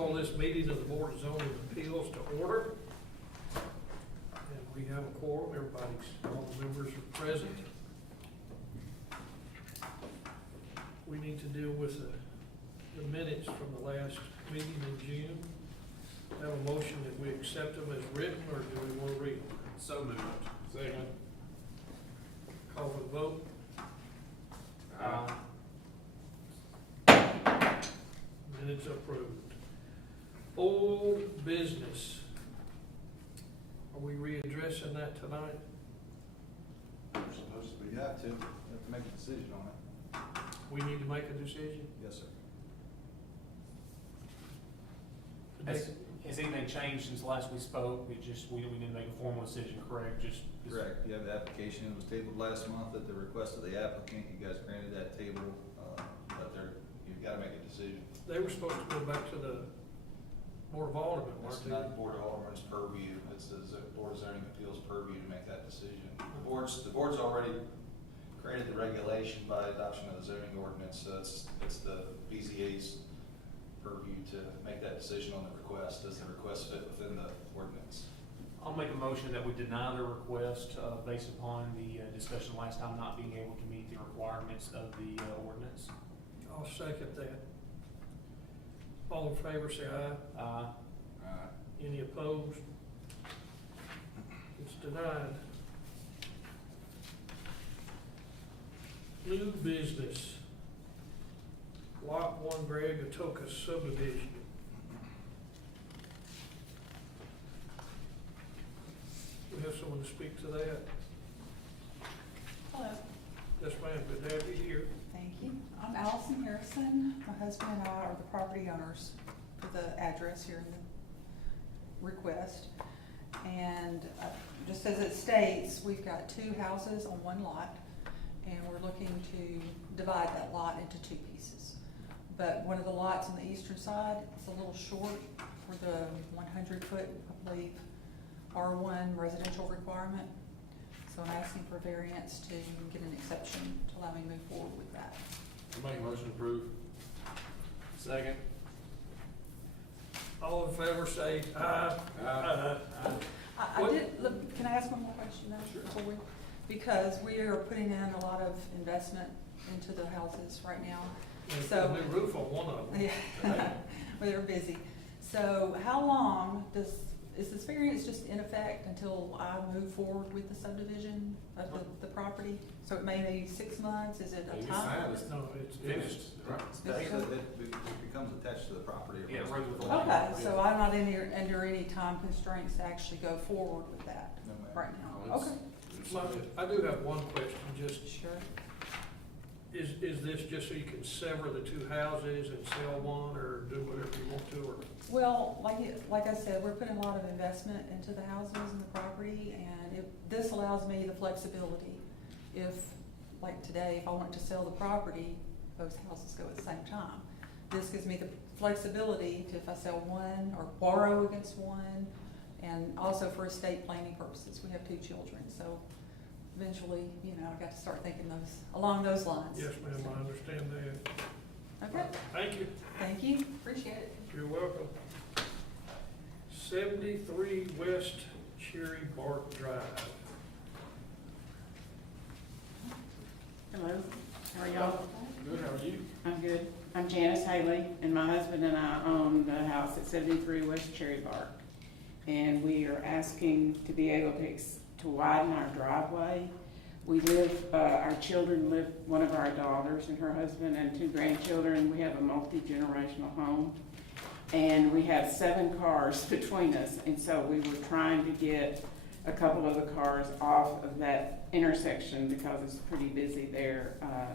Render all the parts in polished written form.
call this meeting of the Board of Zoning Appeals to order. And we have a quorum, all the members are present. We need to deal with the minutes from the last meeting in June. Have a motion that we accept them as written, or do we want to read them? So moved. Second. Call for the vote. Minutes approved. Old business. Are we readdressing that tonight? We're supposed to, you have to make a decision on it. We need to make a decision? Yes, sir. Has anything changed since last we spoke? We need to make a formal decision, correct? Correct. You have the application, it was tabled last month at the request of the applicant. You guys granted that table, but you've got to make a decision. They were supposed to go back to the Board of Aldermen, It's weren't they? not the Board of Aldermen's purview, it's the Board of Zoning Appeals purview to make that decision. The board's already created the regulation by adoption of the zoning ordinance, so it's the BZA's purview to make that decision on the request. Does the request fit within the ordinance? I'll make a motion that we deny the request based upon the discussion last time not being able to meet the requirements of the ordinance. I'll second that. All in favor, say aye. Any opposed? It's denied. New business. Lot 1 Greg Atoka subdivision. We have someone to speak to that. Hello, Yes, ma'am, good to have you here. thank you. I'm Allison Harrison. My husband and I are the property owners for the address here in the request. And just as it states, we've got 2 houses on 1 lot, and we're looking to divide that lot into 2 pieces. But one of the lots on the eastern side is a little short for the 100-foot, I believe, R1 residential requirement. So I'm asking for variance to get an exception to allow me to move forward with that. I'll make a motion to approve. Second. All in favor, say aye. Aye. I did, look, can I ask one more question though? Sure. Before because we are putting in a lot of investment into the houses right now. There's So- a new roof on one of them. Yeah, well, they're busy. So how long is this variance just in effect until I move forward with the subdivision of the property? So it may be 6 months, is it a time? No, it's Finished, right? It becomes attached to the property. Yeah, it runs with the lot. Okay, so I'm not under any time constraints to actually go forward with that No, ma'am. right now? Oh, Okay, So I do have one question, just, sure. is this just so you can sever the 2 houses and sell one, or do whatever you want to, or? Well, like I said, we're putting a lot of investment into the houses and the property, and this allows me the flexibility. If, like today, if I wanted to sell the property, those houses go at the same time. This gives me the flexibility to, if I sell one or borrow against one, and also for estate planning purposes. We have 2 children, so eventually, I got to start thinking along those lines. Yes, ma'am, I understand that. Okay, Thank you. thank you, appreciate it. You're welcome. 73 West Cherry Bark Drive. Hello, how are y'all? Good, how are you? I'm good. I'm Janice Haley, and my husband and I own the house at 73 West Cherry Bark. And we are asking to be able to widen our driveway. We live, our children live, one of our daughters and her husband and 2 grandchildren. We have a multi-generational home. And we have 7 cars between us, and so we were trying to get a couple of the cars off of that intersection because it's pretty busy there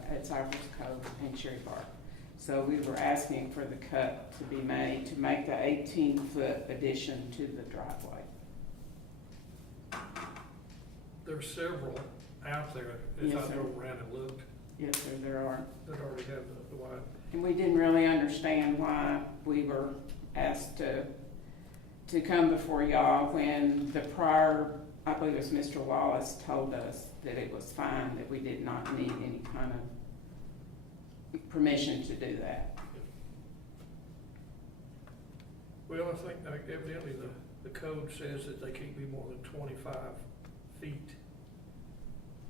at Cypress Cove and Cherry Park. So we were asking for the cut to be made to make the 18-foot addition to the driveway. There's several out there, as Yes, I sir. drove around and looked, Yes, sir, there are. that already have the wide. And we didn't really understand why we were asked to come before y'all when the prior, I believe it was Mr. Wallace, told us that it was fine, that we did not need any kind of permission to do that. Well, I think evidently the code says that they can't be more than 25 feet,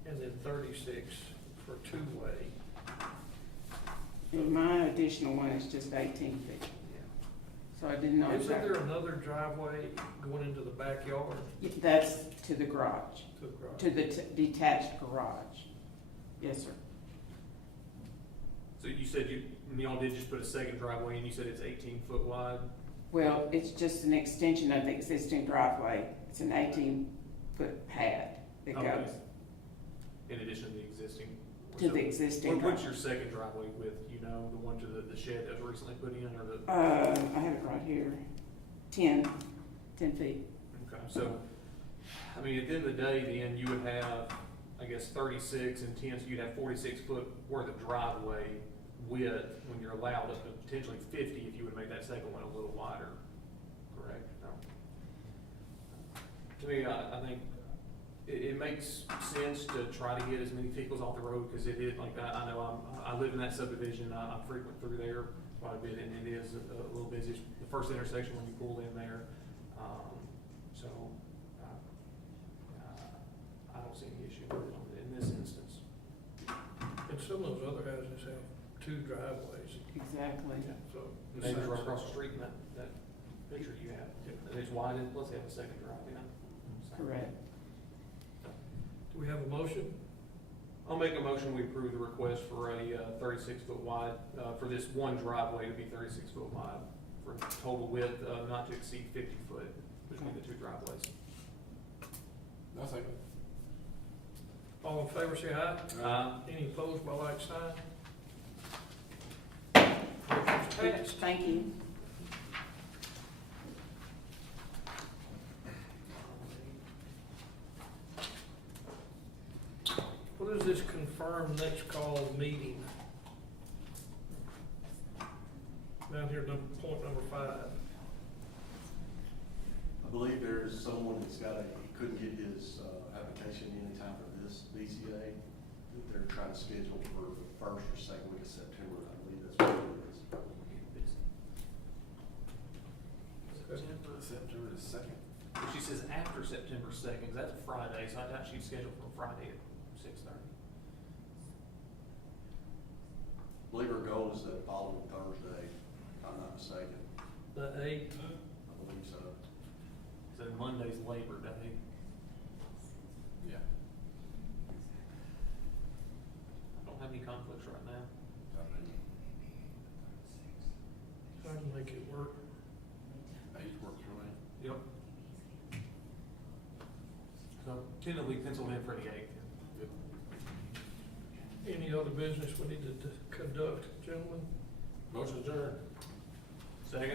and then 36 for two-way. And my additional one is just 18 feet. So I didn't know Isn't exactly. there another driveway going into the backyard That's to the garage, to the garage? to the detached garage. Yes, sir. So you said y'all did just put a second driveway and you said it's 18 foot wide? Well, it's just an extension of the existing driveway. It's an 18-foot pad that Okay. goes In addition to the existing? to the existing What's driveway. your second driveway width, you know, the one to the shed that was recently put in, or the? I have it right here, 10 feet. Okay, so, I mean, at the end of the day, then you would have, I guess, 36 and 10, so you'd have 46 foot worth of driveway width when you're allowed up to potentially 50 if you would make that second one a little wider, correct? No. To me, I think it makes sense to try to get as many vehicles off the road, because it is, like, I know I live in that subdivision, I frequent through there quite a bit, and it is a little busy. It's the first intersection when you pull in there, so, I don't see any issue with it in this instance. And some of those other houses have two driveways, Exactly. so. The neighbors right across the street in that picture you have, and it's wide, let's have a second drive, you know? So- Correct. Do we have a motion? I'll make a motion, we approve the request for a 36-foot wide, for this one driveway to be 36 foot wide, for a total width not to exceed 50 foot between the two driveways. Nothing. All in favor, say aye. Any opposed by like sign? Motion's passed. Thank you. What is this confirmed next call meeting? Down here, point number 5. I believe there's someone that's he couldn't get his application in in time for this BCA, that they're trying to schedule for the first or second week of September. I believe that's what it is. September the 2nd. But she says after September 2nd, 'cause that's a Friday, so I doubt she's scheduled for Friday at 6:30. I believe her goal is the following Thursday, if I'm not mistaken. The 8th. I believe so. So Monday's Labor Day. Yeah. I don't have any conflicts right now. I can make it work. 8 works for me. Yep. So tentatively penciled in for the 8th. Any other business we need to conduct, gentlemen? Motion adjourned. Second?